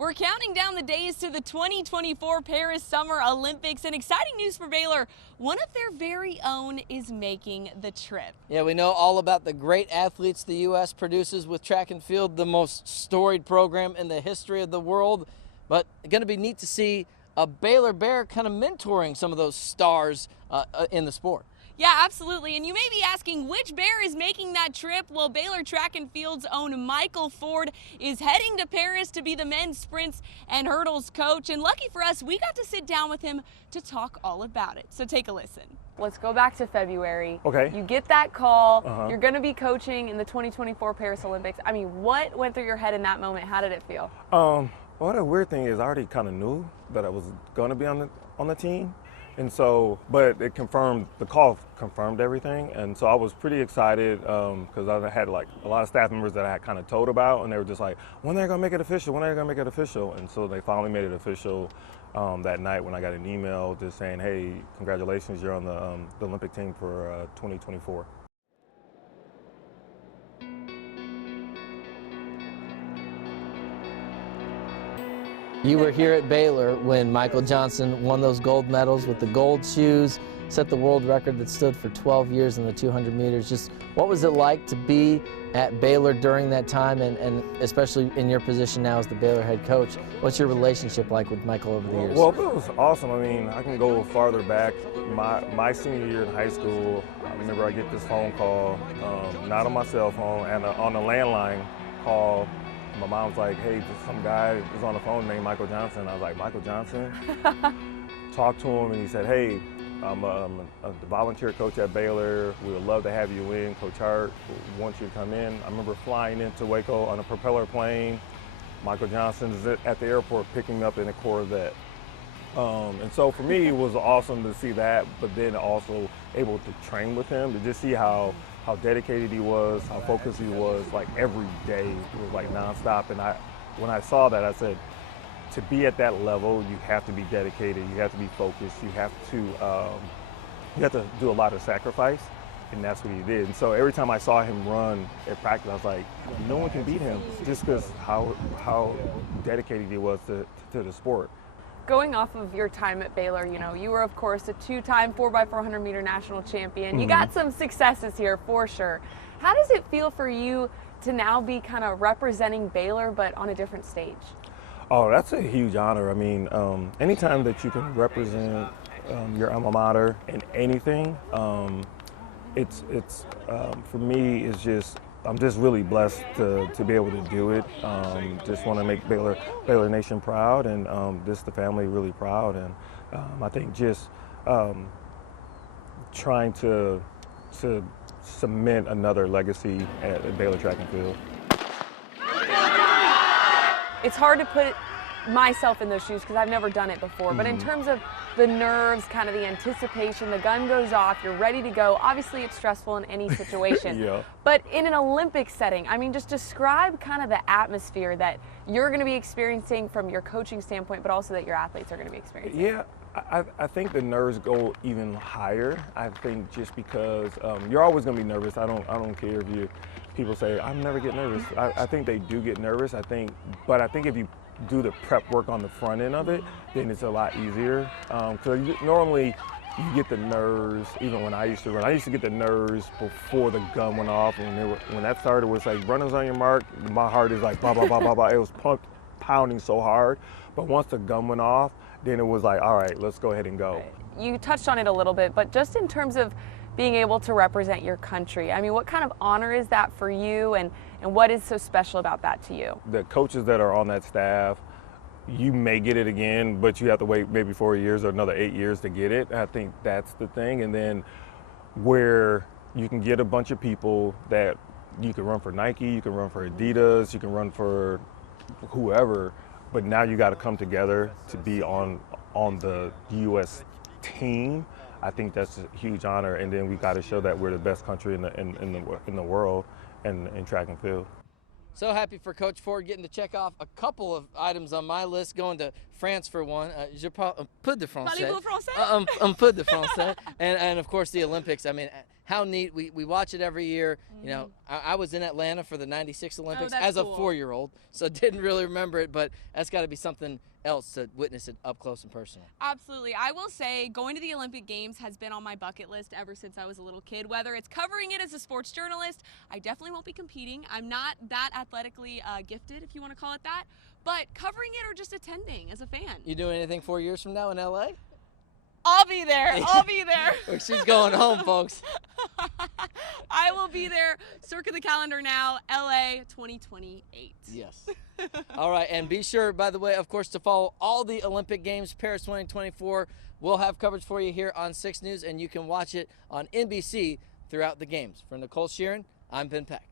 We're counting down the days to the 2024 Paris Summer Olympics, and exciting news for Baylor. One of their very own is making the trip. Yeah, we know all about the great athletes the U.S. produces with track and field, the most storied program in the history of the world. But it's going to be neat to see a Baylor Bear kind of mentoring some of those stars in the sport. Yeah, absolutely. And you may be asking which Bear is making that trip. Well, Baylor Track and Field's own Michael Ford is heading to Paris to be the men's sprints and hurdles coach. And lucky for us, we got to sit down with him to talk all about it. So take a listen. Let's go back to February. Okay. You get that call. You're going to be coaching in the 2024 Paris Olympics. I mean, what went through your head in that moment? How did it feel? Well, the weird thing is I already kind of knew that I was going to be on the team. And so, but it confirmed, the call confirmed everything. And so I was pretty excited because I had like a lot of staff members that I had kind of told about, and they were just like, when are they going to make it official? When are they going to make it official? And so they finally made it official that night when I got an email just saying, hey, congratulations, you're on the Olympic team for 2024. You were here at Baylor when Michael Johnson won those gold medals with the gold shoes, set the world record that stood for 12 years in the 200 meters. Just what was it like to be at Baylor during that time, and especially in your position now as the Baylor head coach? What's your relationship like with Michael over the years? Well, it was awesome. I mean, I can go farther back. My senior year in high school, I remember I get this phone call, not on my cell phone, and on a landline call. My mom's like, hey, some guy is on the phone named Michael Johnson. I was like, Michael Johnson? Talked to him, and he said, hey, I'm a volunteer coach at Baylor. We would love to have you in. Coach Hart wants you to come in. I remember flying into Waco on a propeller plane. Michael Johnson is at the airport picking me up in a Corvette. And so for me, it was awesome to see that, but then also able to train with him, to just see how dedicated he was, how focused he was, like every day. It was like nonstop. And when I saw that, I said, to be at that level, you have to be dedicated, you have to be focused, you have to do a lot of sacrifice, and that's what he did. And so every time I saw him run at practice, I was like, no one can beat him, just because how dedicated he was to the sport. Going off of your time at Baylor, you know, you were, of course, a two-time 4x400 meter national champion. You got some successes here for sure. How does it feel for you to now be kind of representing Baylor, but on a different stage? Oh, that's a huge honor. I mean, anytime that you can represent your alma mater in anything, it's for me, it's just, I'm just really blessed to be able to do it. Just want to make Baylor Nation proud, and just the family really proud. And I think just trying to cement another legacy at Baylor Track and Field. It's hard to put myself in those shoes because I've never done it before, but in terms of the nerves, kind of the anticipation, the gun goes off, you're ready to go. Obviously it's stressful in any situation, Yeah. But in an Olympic setting, I mean, just describe kind of the atmosphere that you're going to be experiencing from your coaching standpoint, but also that your athletes are going to be experiencing. Yeah, I think the nerves go even higher. I think just because you're always going to be nervous. I don't care if people say I'm never get nervous. I think they do get nervous. But I think if you do the prep work on the front end of it, then it's a lot easier. Because normally you get the nerves, even when I used to run, I used to get the nerves before the gun went off. And when that started, it was like, runners on your mark, my heart is like, blah, blah, blah, blah, blah. It was pounding so hard. But once the gun went off, then it was like, all right, let's go ahead and go. Right. You touched on it a little bit, but just in terms of being able to represent your country, I mean, what kind of honor is that for you, and what is so special about that to you? The coaches that are on that staff, you may get it again, but you have to wait maybe 4 years or another 8 years to get it. I think that's the thing. And then where you can get a bunch of people that you can run for Nike, you can run for Adidas, you can run for whoever, but now you got to come together to be on the U.S. team. I think that's a huge honor, and then we got to show that we're the best country in the world in track and field. So happy for Coach Ford getting to check off a couple of items on my list, going to France for one. Je parle un peu de français. Parlez-vous français? Un peu de français. And of course the Olympics. I mean, how neat. We watch it every year. You know, I was in Atlanta for the 96 Olympics as a 4-year-old, so didn't really remember it, but that's got to be something else to witness it up close and personal. Absolutely. I will say going to the Olympic Games has been on my bucket list ever since I was a little kid. Whether it's covering it as a sports journalist, I definitely won't be competing. I'm not that athletically gifted, if you want to call it that, but covering it or just attending as a fan. You doing anything 4 years from now in LA? I'll be there. I'll be there. She's going home, folks. I will be there. Circa the calendar now, LA 2028. Yes. All right, and be sure, by the way, of course, to follow all the Olympic Games, Paris 2024. We'll have coverage for you here on 6 News, and you can watch it on NBC throughout the games. For Nicole Shearin, I'm Peck.